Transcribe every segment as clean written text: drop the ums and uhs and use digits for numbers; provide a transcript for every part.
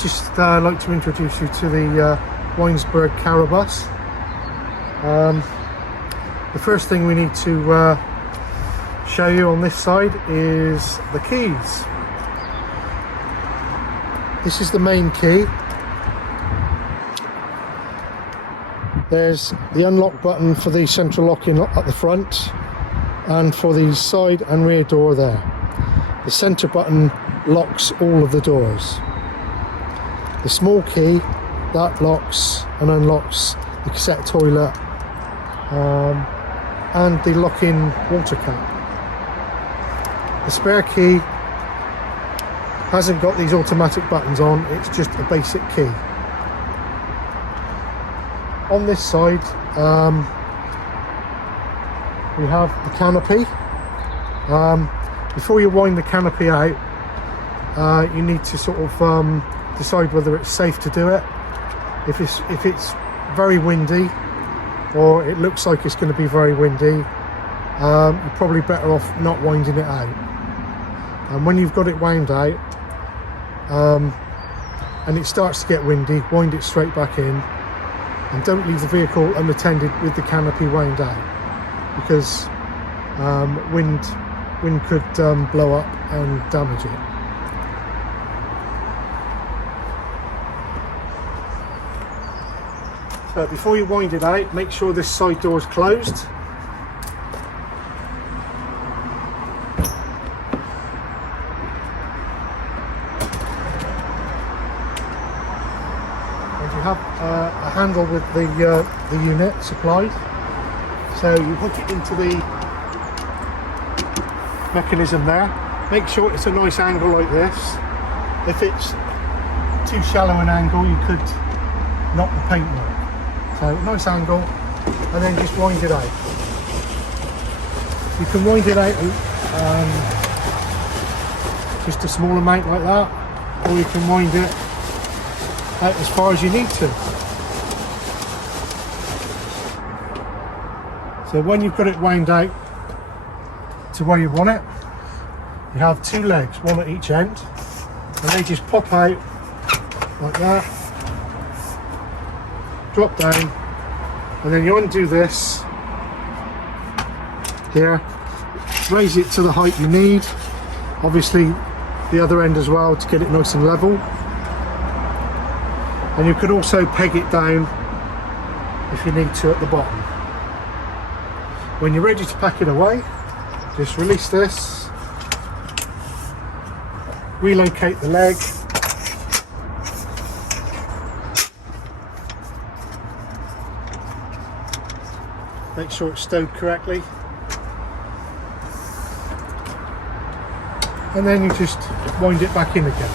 just like to introduce you to the Weinsberg Carabus. The first thing we need to show you on this side is the keys. This is the main key. There's the unlock button for the central locking at the front and for the side and rear door there. The centre button locks all of the doors. The small key that locks and unlocks the cassette toilet and the lock-in water cap. The spare key hasn't got these automatic buttons on, it's just a basic key. On this side we have the canopy. Before you wind the canopy out, you need to sort of decide whether it's safe to do it. If it's very windy, or it looks like it's going to be very windy, you're probably better off not winding it out. And when you've got it wound out and it starts to get windy, wind it straight back in, and don't leave the vehicle unattended with the canopy wound out, because wind could blow up and damage it. So before you wind it out, make sure this side door is closed. And you have a handle with the unit supplied. So you hook it into the mechanism there. Make sure it's a nice angle like this. If it's too shallow an angle, you could knock the paintwork. So nice angle, and then just wind it out. You can wind it out just a small amount like that, or you can wind it out as far as you need to. So when you've got it wound out to where you want it, you have two legs, one at each end, and they just pop out like that, drop down, and then you undo this here, raise it to the height you need, obviously the other end as well, to get it nice and level. And you can also peg it down if you need to at the bottom. When you're ready to pack it away, just release this, relocate the leg, make sure it's stowed correctly, and then you just wind it back in again.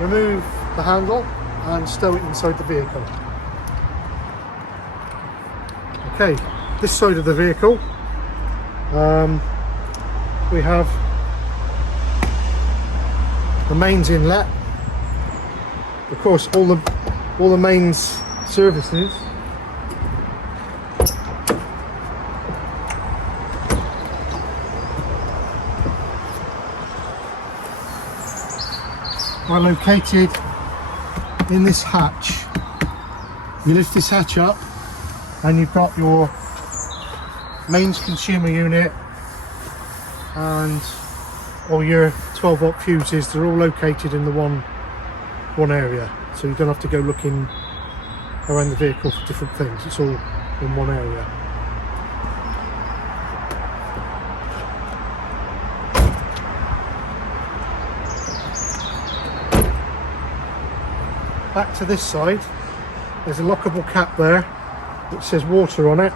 Remove the handle and stow it inside the vehicle. Okay, this side of the vehicle we have the mains inlet. Of course, all the mains services are located in this hatch. You lift this hatch up and you've got your mains consumer unit and all your 12-volt fuses. They're all located in the one area, so you don't have to go looking around the vehicle for different things. It's all in one area. Back to this side, there's a lockable cap there that says water on it.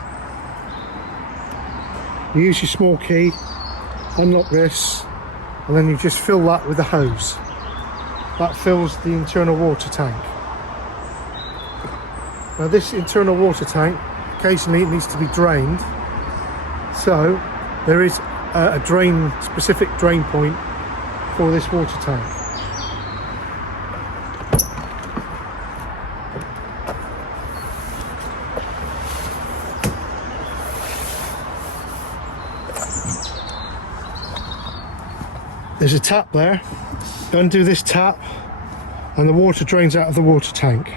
You use your small key, unlock this, and then you just fill that with a hose. That fills the internal water tank. Now this internal water tank, occasionally it needs to be drained, so there is a specific drain point for this water tank. There's a tap there. Undo this tap and the water drains out of the water tank.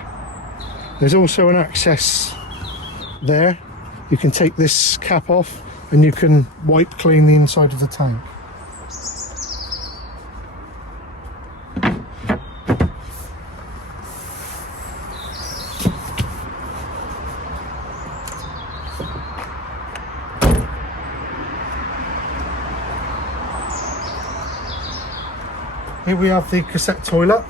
There's also an access there. You can take this cap off and you can wipe clean the inside of the tank. Here we have the cassette toilet.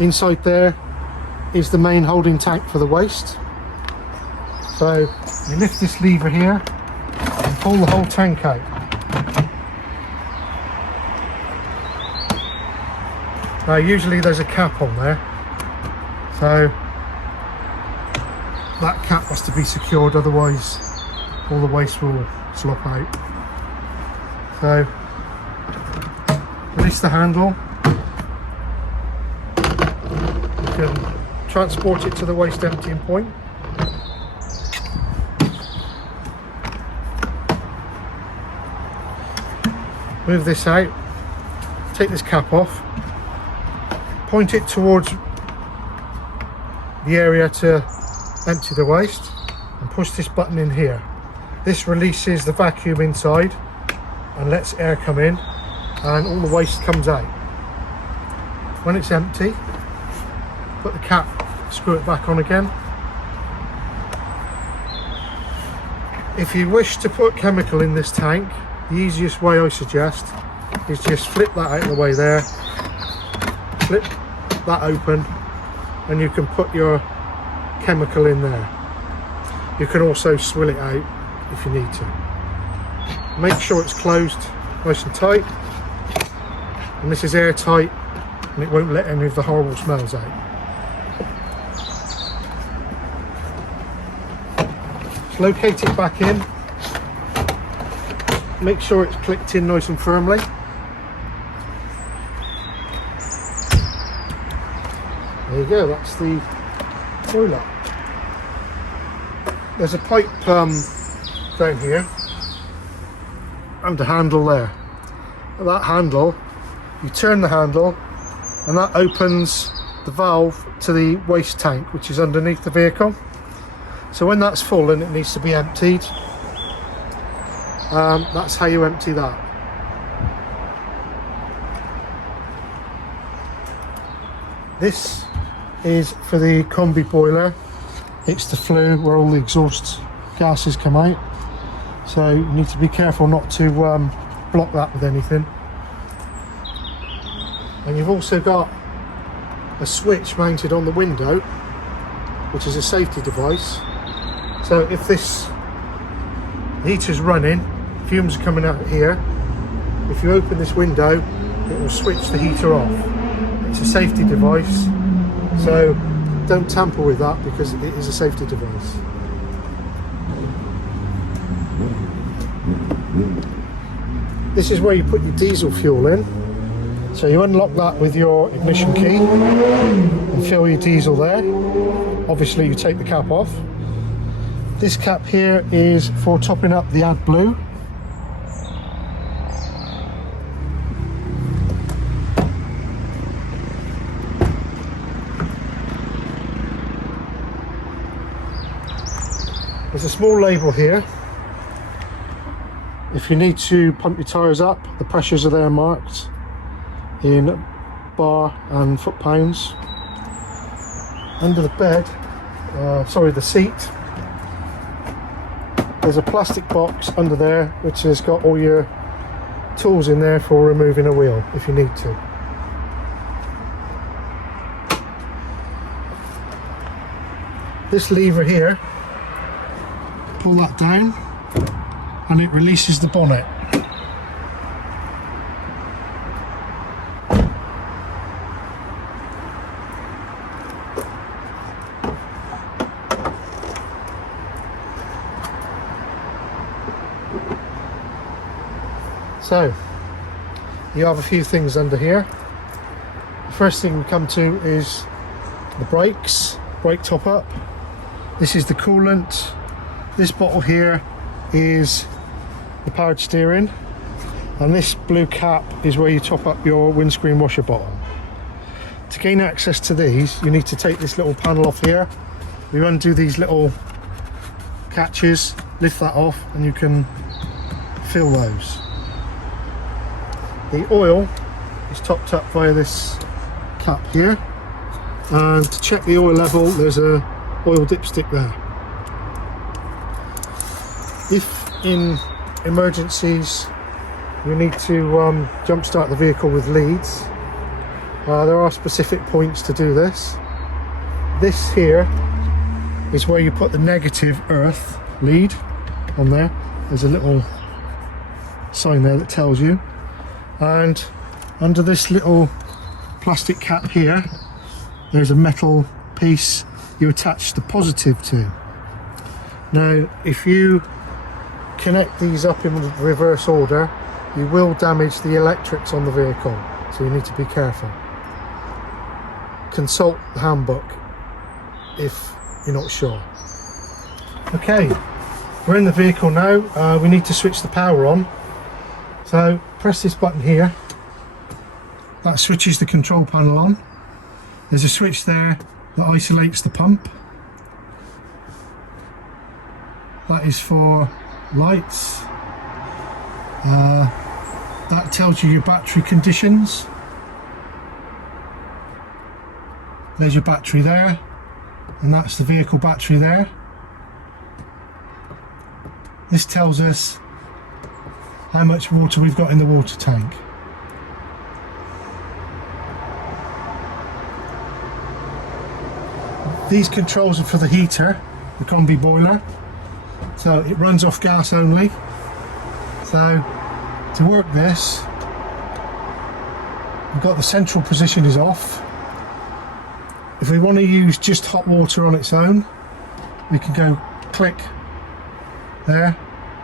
Inside there is the main holding tank for the waste. So you lift this lever here and pull the whole tank out. Now usually there's a cap on there, so that cap has to be secured, otherwise all the waste will slop out. So release the handle. You can transport it to the waste emptying point. Move this out. Take this cap off. Point it towards the area to empty the waste and push this button in here. This releases the vacuum inside and lets air come in and all the waste comes out. When it's empty, put the cap, screw it back on again. If you wish to put chemical in this tank, the easiest way I suggest is just flip that out of the way there, flip that open, and you can put your chemical in there. You can also swill it out if you need to. Make sure it's closed nice and tight, and this is airtight and it won't let any of the horrible smells out. Just locate it back in, make sure it's clicked in nice and firmly. There you go, that's the toilet. There's a pipe down here and a handle there. That handle, you turn the handle and that opens the valve to the waste tank, which is underneath the vehicle. So when that's full and it needs to be emptied, that's how you empty that. This is for the combi boiler. It's the flue where all the exhaust gases come out. So you need to be careful not to block that with anything. And you've also got a switch mounted on the window, which is a safety device. So if this heater's running, fumes are coming out here, if you open this window, it will switch the heater off. It's a safety device, so don't tamper with that because it is a safety device. This is where you put your diesel fuel in. So you unlock that with your ignition key and fill your diesel there. Obviously you take the cap off. This cap here is for topping up the AdBlue. There's a small label here. If you need to pump your tyres up, the pressures are there marked in bar and foot pounds. Under the bed, the seat, there's a plastic box under there which has got all your tools in there for removing a wheel if you need to. This lever here, pull that down and it releases the bonnet. So you have a few things under here. The first thing we come to is the brakes, brake top up. This is the coolant. This bottle here is the powered steering, and this blue cap is where you top up your windscreen washer bottle. To gain access to these, you need to take this little panel off here. You undo these little catches, lift that off, and you can fill those. The oil is topped up via this cap here, and to check the oil level, there's a oil dipstick there. If in emergencies you need to jump start the vehicle with leads, there are specific points to do this. This here is where you put the negative earth lead on there. There's a little sign there that tells you. And under this little plastic cap here, there's a metal piece you attach the positive to. Now, if you connect these up in reverse order, you will damage the electrics on the vehicle, so you need to be careful. Consult the handbook if you're not sure. Okay, we're in the vehicle now. We need to switch the power on. So press this button here. That switches the control panel on. There's a switch there that isolates the pump. That is for lights. That tells you your battery conditions. There's your battery there, and that's the vehicle battery there. This tells us how much water we've got in the water tank. These controls are for the heater, the combi boiler, so it runs off gas only. So to work this, we've got the central position is off. If we want to use just hot water on its own, we can go click there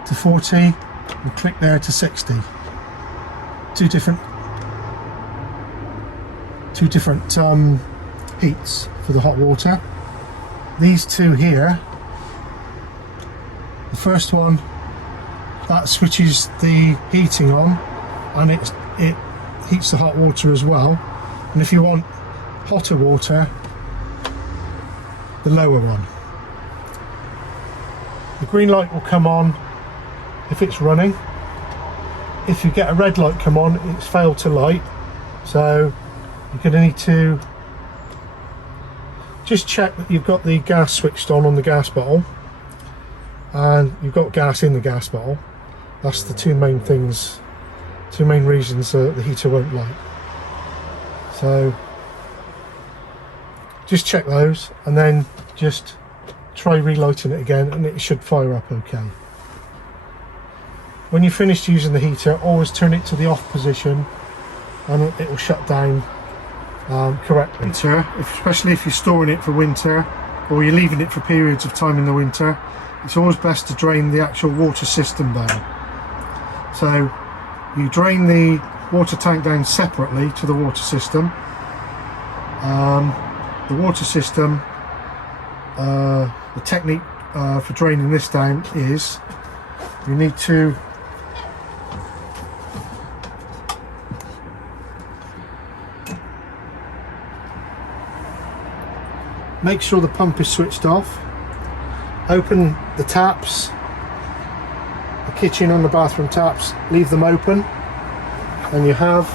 to 40 and click there to 60. Two different heats for the hot water. These two here, the first one, that switches the heating on, and it heats the hot water as well. And if you want hotter water, the lower one. The green light will come on if it's running. If you get a red light come on, it's failed to light. So you're going to need to just check that you've got the gas switched on the gas bottle, and you've got gas in the gas bottle. That's the two main reasons the heater won't light. So just check those, and then just try relighting it again, and it should fire up okay. When you're finished using the heater, always turn it to the off position, and it will shut down correctly. Winter, especially if you're storing it for winter, or you're leaving it for periods of time in the winter, it's always best to drain the actual water system down. So you drain the water tank down separately to the water system. The water system, the technique for draining this down is you need to make sure the pump is switched off, open the taps, the kitchen and the bathroom taps, leave them open, and you have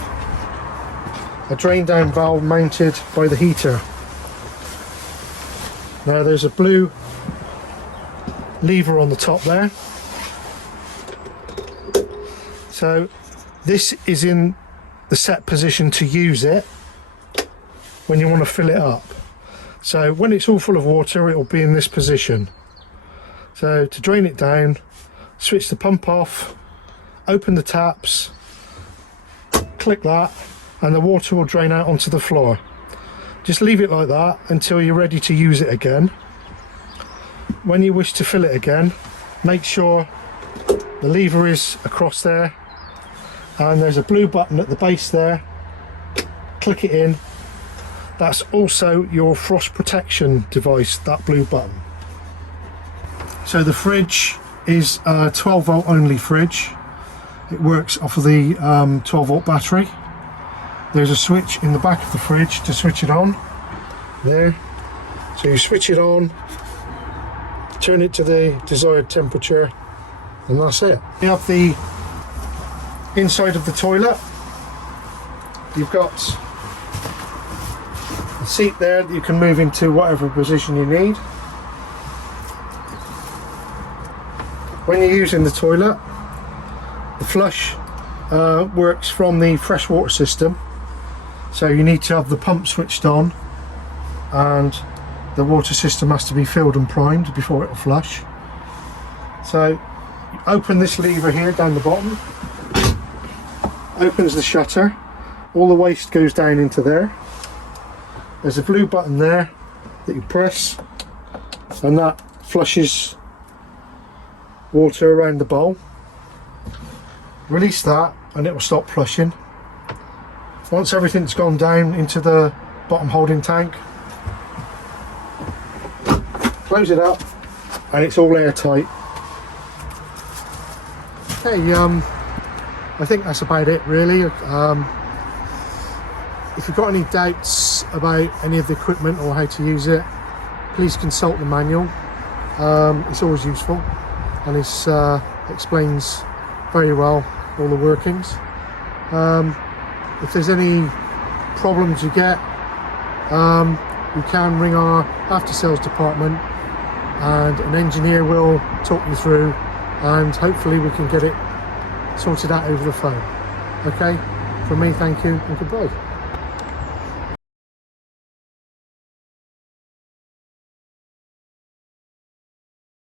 a drain down valve mounted by the heater. Now there's a blue lever on the top there, so this is in the set position to use it when you want to fill it up. So when it's all full of water, it will be in this position. So to drain it down, switch the pump off, open the taps, click that, and the water will drain out onto the floor. Just leave it like that until you're ready to use it again. When you wish to fill it again, make sure the lever is across there, and there's a blue button at the base there. Click it in. That's also your frost protection device, that blue button. So the fridge is a 12 volt only fridge. It works off of the 12 volt battery. There's a switch in the back of the fridge to switch it on. There. So you switch it on, turn it to the desired temperature, and that's it. You have the inside of the toilet. You've got a seat there that you can move into whatever position you need. When you're using the toilet, the flush works from the freshwater system, so you need to have the pump switched on and the water system has to be filled and primed before it'll flush. So you open this lever here down the bottom, opens the shutter, all the waste goes down into there. There's a blue button there that you press and that flushes water around the bowl. Release that and it will stop flushing. Once everything's gone down into the bottom holding tank, close it up and it's all airtight. Okay, I think that's about it really. If you've got any doubts about any of the equipment or how to use it, please consult the manual. It's always useful and it explains very well all the workings. If there's any problems you get, you can ring our after sales department and an engineer will talk you through and hopefully we can get it sorted out over the phone. Okay, from me, thank you and goodbye.